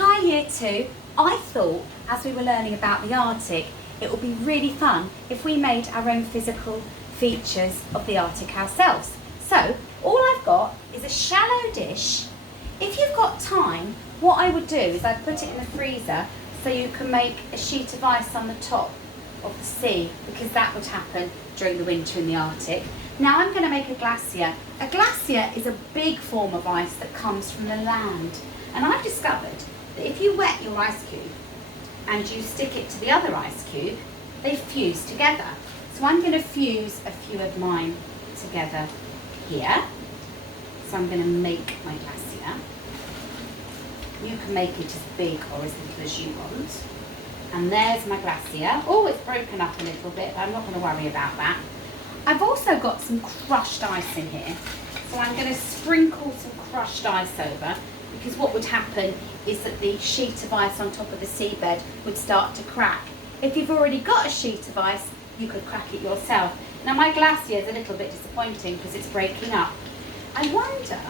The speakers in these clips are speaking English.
Hi Year 2, I thought as we were learning about the Arctic it would be really fun if we made our own physical features of the Arctic ourselves. So all I've got is a shallow dish. If you've got time, what I would do is I'd put it in the freezer so you can make a sheet of ice on the top of the sea, because that would happen during the winter in the Arctic. Now I'm going to make a glacier. A glacier is a big form of ice that comes from the land, and I've discovered that if you wet your ice cube and you stick it to the other ice cube, they fuse together. So I'm going to fuse a few of mine together here. So I'm going to make my glacier. You can make it as big or as little as you want. And there's my glacier. Oh, it's broken up a little bit, but I'm not going to worry about that. I've also got some crushed ice in here. So I'm going to sprinkle some crushed ice over, because what would happen is that the sheet of ice on top of the seabed would start to crack. If you've already got a sheet of ice, you could crack it yourself. Now my glacier is a little bit disappointing because it's breaking up. I wonder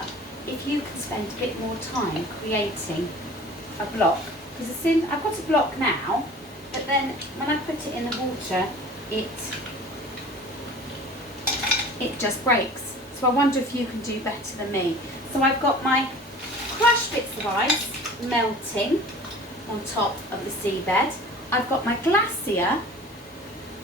if you can spend a bit more time creating a block, because I've got a block now, but then when I put it in the water, it just breaks. So I wonder if you can do better than me. So I've got my crushed bits of ice melting on top of the seabed. I've got my glacier,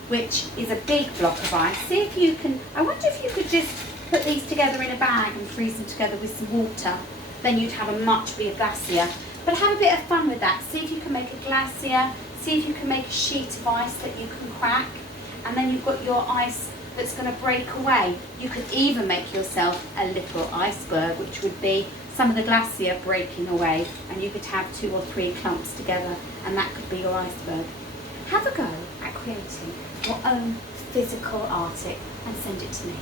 which is a big block of ice. See if you can, I wonder if you could just put these together in a bag and freeze them together with some water. Then you'd have a much bigger glacier. But have a bit of fun with that. See if you can make a glacier, see if you can make a sheet of ice that you can crack, and then you've got your ice that's going to break away. You could even make yourself a little iceberg, which would be some of the glacier breaking away, and you could have 2 or 3 clumps together, and that could be your iceberg. Have a go at creating your own physical Arctic and send it to me.